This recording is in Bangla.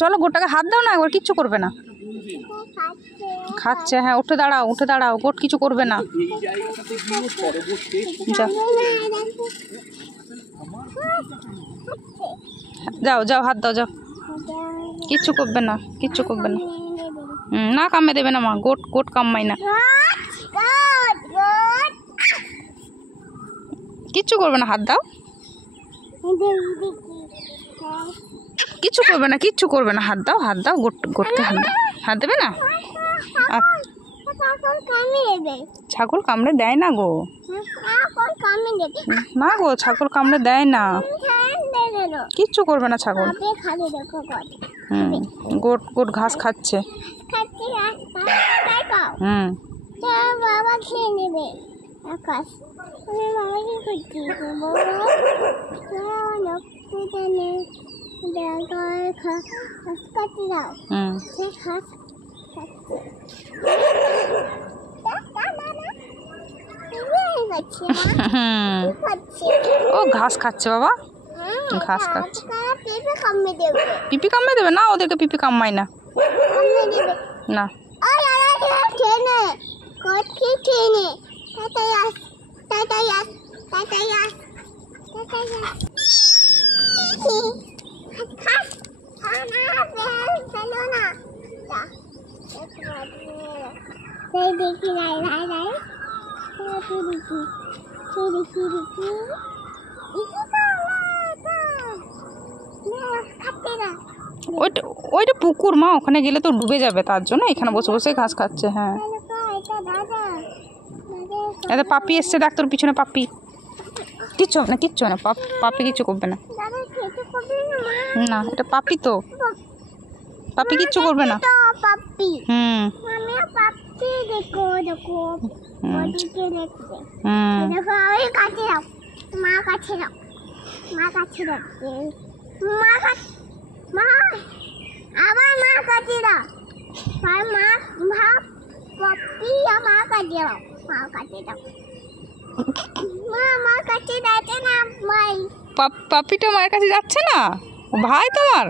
চলো গোটটাকে হাত দাও না, একবার কিচ্ছু করবে না। খাচ্ছে, হ্যাঁ উঠে দাঁড়াও, উঠে দাঁড়াও, গোট কিছু করবে না। যাও যাও হাত দাও, যাও, কিচ্ছু করবে না, কিচ্ছু করবে না। না কামড়ে দেবে না মা, গোট গোট কামড়াই না, কিচ্ছু করবে না, হাত দাও, কিচ্ছু করবে না, কিচ্ছু করবে না, হাত দাও, হাত দাও, গোট গোটকে হাত দাও, হাত দেবে না। ছাগল কামড়ে দেয় না গো, না গো ছাগল কামড়ে দেয় না, কিচ্ছু করবে না ছাগল। গোট গোট ঘাস খাচ্ছে। বাবা খেয়ে নেবে আকাশ, বাবা কি করছি? ও ঘাস খাচ্ছে বাবা, ঘাস খাচ্ছে। পিপি কামড়ে দেবে না, ওদেরকে পিপি কামড়ায় না, না। ওইটা পুকুর মা, ওখানে গেলে তো ডুবে যাবে, তার জন্য এখানে বসে বসে ঘাস খাচ্ছে। হ্যাঁ এটা পাপি এসছে, ডাক্তার পিছনে পাপি, কিচ্ছু হবে না, কিচ্ছু না, পাপি কিচ্ছু করবে না, না এটা পাপি তো, পাপি কিচ্ছু করবে না। পাপিটা মায়ের কাছে যাচ্ছে না, ভাই তোমার।